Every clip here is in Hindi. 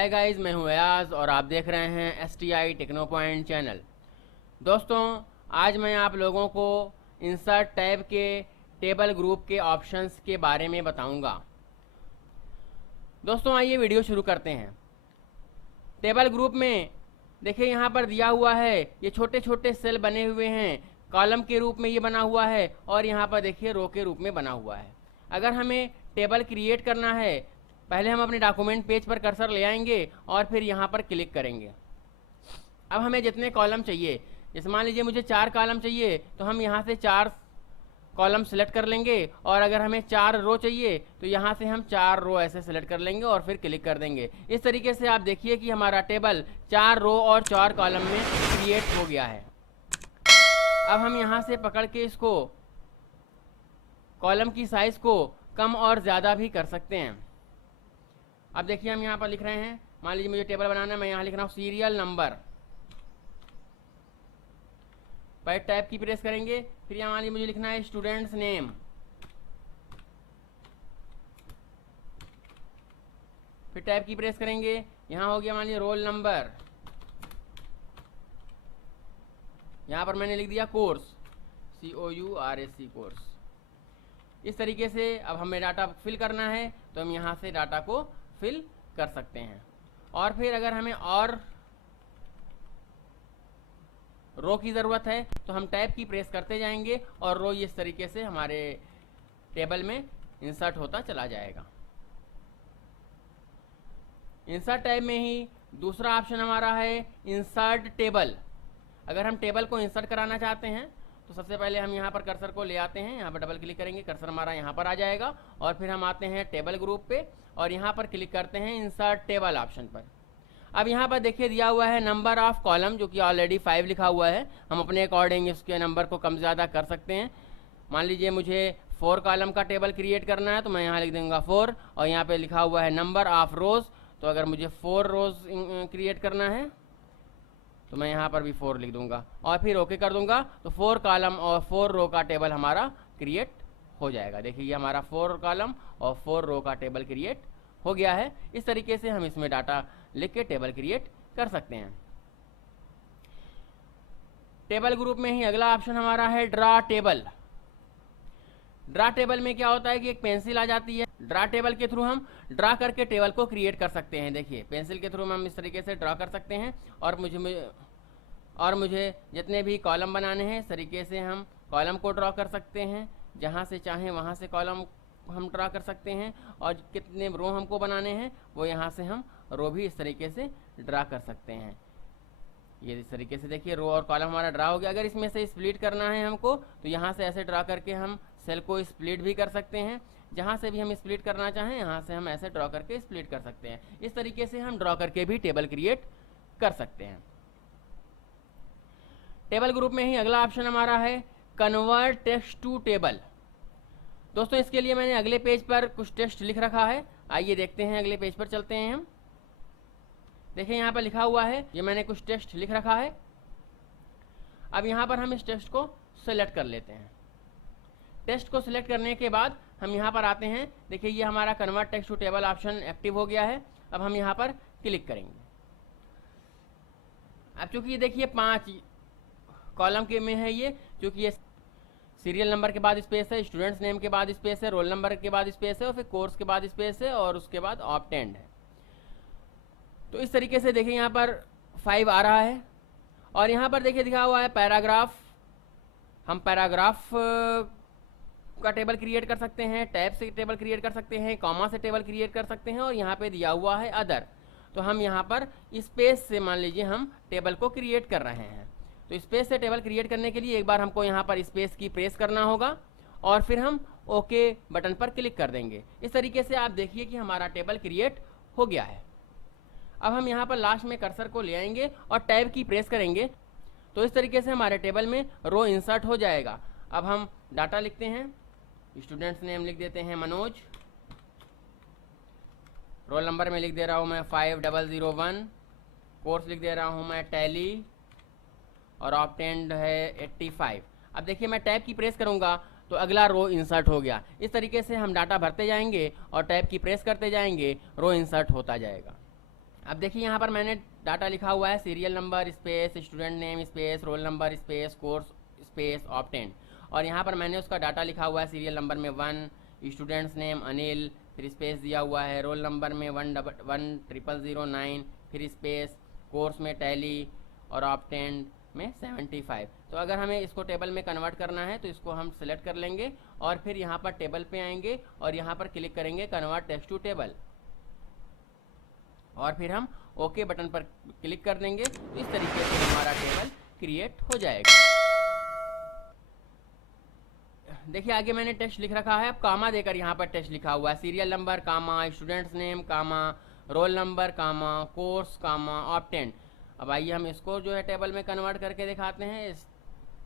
हाय गाइस, मैं हूं अयाज और आप देख रहे हैं STI टेक्नो पॉइंट चैनल। दोस्तों, आज मैं आप लोगों को इंसर्ट टैब के टेबल ग्रुप के ऑप्शंस के बारे में बताऊंगा। दोस्तों, आइए वीडियो शुरू करते हैं। टेबल ग्रुप में देखिए यहाँ पर दिया हुआ है, ये छोटे छोटे सेल बने हुए हैं, कॉलम के रूप में ये बना हुआ है और यहाँ पर देखिए रो के रूप में बना हुआ है। अगर हमें टेबल क्रिएट करना है, पहले हम अपने डॉक्यूमेंट पेज पर कर्सर ले आएंगे और फिर यहाँ पर क्लिक करेंगे। अब हमें जितने कॉलम चाहिए, जैसे मान लीजिए मुझे 4 कॉलम चाहिए, तो हम यहाँ से 4 कॉलम सेलेक्ट कर लेंगे। और अगर हमें 4 रो चाहिए तो यहाँ से हम 4 रो ऐसे सेलेक्ट कर लेंगे और फिर क्लिक कर देंगे। इस तरीके से आप देखिए कि हमारा टेबल 4 रो और 4 कॉलम में क्रिएट हो गया है। अब हम यहाँ से पकड़ के इसको कॉलम की साइज को कम और ज़्यादा भी कर सकते हैं। अब देखिए हम यहाँ पर लिख रहे हैं, मान लीजिए मुझे टेबल बनाना है, मैं यहाँ लिख रहा हूँ सीरियल नंबर। पर टैब की प्रेस करेंगे, फिर यहाँ मान लीजिए मुझे लिखना है स्टूडेंट्स नेम, फिर टैब की प्रेस करेंगे, यहाँ हो गया मान लीजिए रोल नंबर, यहाँ पर मैंने लिख दिया कोर्स, COURS कोर्स। इस तरीके से अब हमें डाटा फिल करना है तो हम यहाँ से डाटा को फिल कर सकते हैं। और फिर अगर हमें और रो की ज़रूरत है तो हम टैब की प्रेस करते जाएंगे और रो इस तरीके से हमारे टेबल में इंसर्ट होता चला जाएगा। इंसर्ट टैब में ही दूसरा ऑप्शन हमारा है इंसर्ट टेबल। अगर हम टेबल को इंसर्ट कराना चाहते हैं तो सबसे पहले हम यहाँ पर कर्सर को ले आते हैं, यहाँ पर डबल क्लिक करेंगे, कर्सर हमारा यहाँ पर आ जाएगा और फिर हम आते हैं टेबल ग्रुप पे और यहाँ पर क्लिक करते हैं इंसर्ट टेबल ऑप्शन पर। अब यहाँ पर देखिए दिया हुआ है नंबर ऑफ कॉलम, जो कि ऑलरेडी 5 लिखा हुआ है। हम अपने अकॉर्डिंग इसके नंबर को कम ज़्यादा कर सकते हैं। मान लीजिए मुझे 4 कॉलम का टेबल क्रिएट करना है तो मैं यहाँ लिख दूँगा 4 और यहाँ पर लिखा हुआ है नंबर ऑफ रोज़। तो अगर मुझे 4 रोज़ क्रिएट करना है तो मैं यहाँ पर भी 4 लिख दूंगा और फिर ओके कर दूंगा, तो 4 कॉलम और 4 रो का टेबल हमारा क्रिएट हो जाएगा। देखिए ये हमारा 4 कॉलम और 4 रो का टेबल क्रिएट हो गया है। इस तरीके से हम इसमें डाटा लिख के टेबल क्रिएट कर सकते हैं। टेबल ग्रुप में ही अगला ऑप्शन हमारा है ड्रा टेबल। ड्रा टेबल में क्या होता है कि एक पेंसिल आ जाती है, ड्रा टेबल के थ्रू हम ड्रा करके टेबल को क्रिएट कर सकते हैं। देखिए पेंसिल के थ्रू हम इस तरीके से ड्रा कर सकते हैं और मुझे जितने भी कॉलम बनाने हैं इस तरीके से हम कॉलम को ड्रा कर सकते हैं। जहाँ से चाहें वहाँ से कॉलम हम ड्रा कर सकते हैं और कितने रो हमको बनाने हैं वो यहाँ से हम रो भी इस तरीके से ड्रा कर सकते हैं। ये इस तरीके से देखिए रो और कॉलम हमारा ड्रा हो गया। अगर इसमें से स्प्लिट करना है हमको तो यहाँ से ऐसे ड्रा करके हम सेल को स्प्लिट भी कर सकते हैं। जहाँ से भी हम स्प्लिट करना चाहें यहाँ से हम ऐसे ड्रॉ करके स्प्लिट कर सकते हैं। इस तरीके से हम ड्रॉ करके भी टेबल क्रिएट कर सकते हैं। टेबल ग्रुप में ही अगला ऑप्शन हमारा है कन्वर्ट टेक्स्ट टू टेबल। दोस्तों, इसके लिए मैंने अगले पेज पर कुछ टेक्स्ट लिख रखा है, आइए देखते हैं। अगले पेज पर चलते हैं हम। देखिए यहाँ पर लिखा हुआ है, ये मैंने कुछ टेक्स्ट लिख रखा है। अब यहाँ पर हम इस टेक्स्ट को सेलेक्ट कर लेते हैं। टेक्स्ट को सिलेक्ट करने के बाद हम यहाँ पर आते हैं। देखिए ये हमारा convert text to table option active हो गया है। अब हम यहाँ पर क्लिक करेंगे। अब चूंकि ये देखिए 5 कॉलम के में है, ये चूंकि ये सीरियल नंबर के बाद स्पेस है, स्टूडेंट्स नेम के बाद स्पेस है, रोल नंबर के बाद स्पेस है और फिर कोर्स के बाद स्पेस है और उसके बाद ऑब्टेंड है। तो इस तरीके से देखिए यहाँ पर 5 आ रहा है और यहाँ पर देखिए दिखा हुआ है पैराग्राफ। हम पैराग्राफ का टेबल क्रिएट कर सकते हैं, टैब से टेबल क्रिएट कर सकते हैं, कॉमा से टेबल क्रिएट कर सकते हैं और यहाँ पे दिया हुआ है अदर। तो हम यहाँ पर स्पेस से मान लीजिए हम टेबल को क्रिएट कर रहे हैं। तो स्पेस से टेबल क्रिएट करने के लिए एक बार हमको यहाँ पर स्पेस की प्रेस करना होगा और फिर हम ओके बटन पर क्लिक कर देंगे। इस तरीके से आप देखिए कि हमारा टेबल क्रिएट हो गया है। अब हम यहाँ पर लास्ट में कर्सर को ले आएंगे और टैब की प्रेस करेंगे तो इस तरीके से हमारे टेबल में रो इंसर्ट हो जाएगा। अब हम डाटा लिखते हैं, स्टूडेंट्स नेम लिख देते हैं मनोज, रोल नंबर में लिख दे रहा हूँ मैं 5001, कोर्स लिख दे रहा हूँ मैं टैली और ऑब्टेंड है 85। अब देखिए मैं टैब की प्रेस करूँगा तो अगला रो इंसर्ट हो गया। इस तरीके से हम डाटा भरते जाएंगे और टैब की प्रेस करते जाएंगे, रो इंसर्ट होता जाएगा। अब देखिए यहाँ पर मैंने डाटा लिखा हुआ है serial number space student name space roll number space course space obtained, और यहाँ पर मैंने उसका डाटा लिखा हुआ है सीरियल नंबर में 1, स्टूडेंट्स नेम अनिल, फिर स्पेस दिया हुआ है, रोल नंबर में 10009, फिर स्पेस, कोर्स में टैली और ऑप्टेंड में 75। तो अगर हमें इसको टेबल में कन्वर्ट करना है तो इसको हम सिलेक्ट कर लेंगे और फिर यहाँ पर टेबल पे आएंगे और यहाँ पर क्लिक करेंगे कन्वर्ट टेक्स्ट टू टेबल, और फिर हम ओके बटन पर क्लिक कर देंगे। तो इस तरीके से हमारा टेबल क्रिएट हो जाएगा। देखिए आगे मैंने टेक्स्ट लिख रखा है, अब कामा देकर यहाँ पर टेक्स्ट लिखा हुआ है सीरियल नंबर कामा स्टूडेंट्स नेम कामा रोल नंबर कामा कोर्स कामा ऑप्टेंड। अब आइए हम इसको जो है टेबल में कन्वर्ट करके दिखाते हैं। इस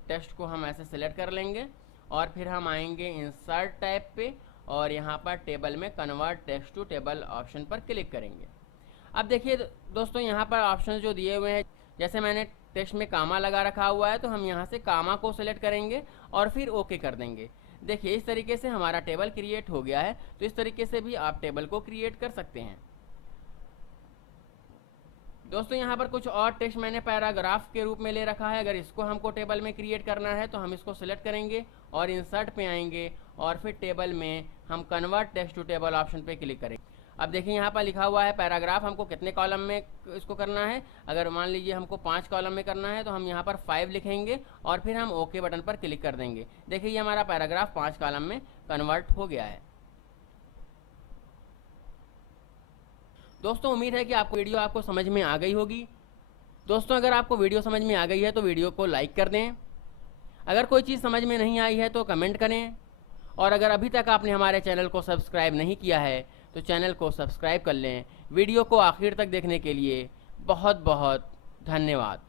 टेक्स्ट को हम ऐसे सेलेक्ट कर लेंगे और फिर हम आएंगे इंसर्ट टैब पे और यहाँ पर टेबल में convert text to table option पर क्लिक करेंगे। अब देखिए दोस्तों यहाँ पर ऑप्शन जो दिए हुए हैं, जैसे मैंने टेक्स्ट में कामा लगा रखा हुआ है तो हम यहाँ से कामा को सिलेक्ट करेंगे और फिर ओके कर देंगे। देखिए इस तरीके से हमारा टेबल क्रिएट हो गया है। तो इस तरीके से भी आप टेबल को क्रिएट कर सकते हैं। दोस्तों यहाँ पर कुछ और टेक्स्ट मैंने पैराग्राफ के रूप में ले रखा है। अगर इसको हमको टेबल में क्रिएट करना है तो हम इसको सिलेक्ट करेंगे और इंसर्ट पे आएंगे और फिर टेबल में हम convert text to table option पे क्लिक करेंगे। अब देखिए यहाँ पर लिखा हुआ है पैराग्राफ हमको कितने कॉलम में इसको करना है। अगर मान लीजिए हमको 5 कॉलम में करना है तो हम यहाँ पर 5 लिखेंगे और फिर हम ओके बटन पर क्लिक कर देंगे। देखिए ये हमारा पैराग्राफ 5 कॉलम में कन्वर्ट हो गया है। दोस्तों उम्मीद है कि आपको वीडियो आपको समझ में आ गई होगी। दोस्तों अगर आपको वीडियो समझ में आ गई है तो वीडियो को लाइक कर दें। अगर कोई चीज़ समझ में नहीं आई है तो कमेंट करें, और अगर अभी तक आपने हमारे चैनल को सब्सक्राइब नहीं किया है तो चैनल को सब्सक्राइब कर लें। वीडियो को आखिर तक देखने के लिए बहुत बहुत धन्यवाद।